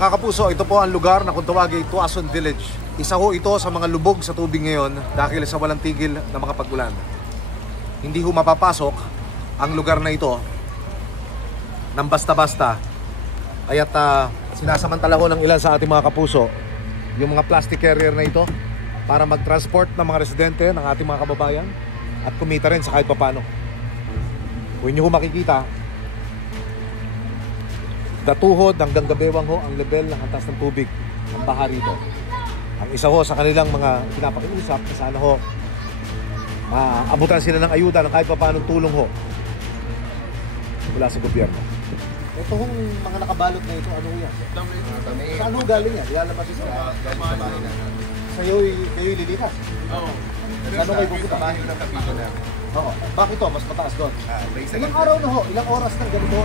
Mga kapuso, ito po ang lugar na kung tawagin Tuason Village. Isa ho ito sa mga lubog sa tubig ngayon dahil sa walang tigil na mga pag-ulan. Hindi ho mapapasok ang lugar na ito ng basta-basta. Kaya't sinasamantala ko ng ilan sa ating mga kapuso yung mga plastic carrier na ito para mag-transport ng mga residente ng ating mga kababayan at kumita rin sa kahit papano. Kung inyo ho makikita, datuhod hanggang gabewang ho ang level ng antas ng tubig ang baha rito. Ang isa ho sa kanilang mga pinapakiusap na sana ho maabutan sila ng ayuda ng kahit papanong tulong ho mula sa gobyerno. Ito hong mga nakabalot na ito, ano yan? Saan ho galing yan? Ilalabas ito? Galing sa bahay na. Kayo'y lilikas? Oo. Saan ho kayo pupunta? Sa bahay ng kapito na. Oo. Bakit ito? Mas mataas doon? Base Ilang araw na ho? Ilang oras na ganito?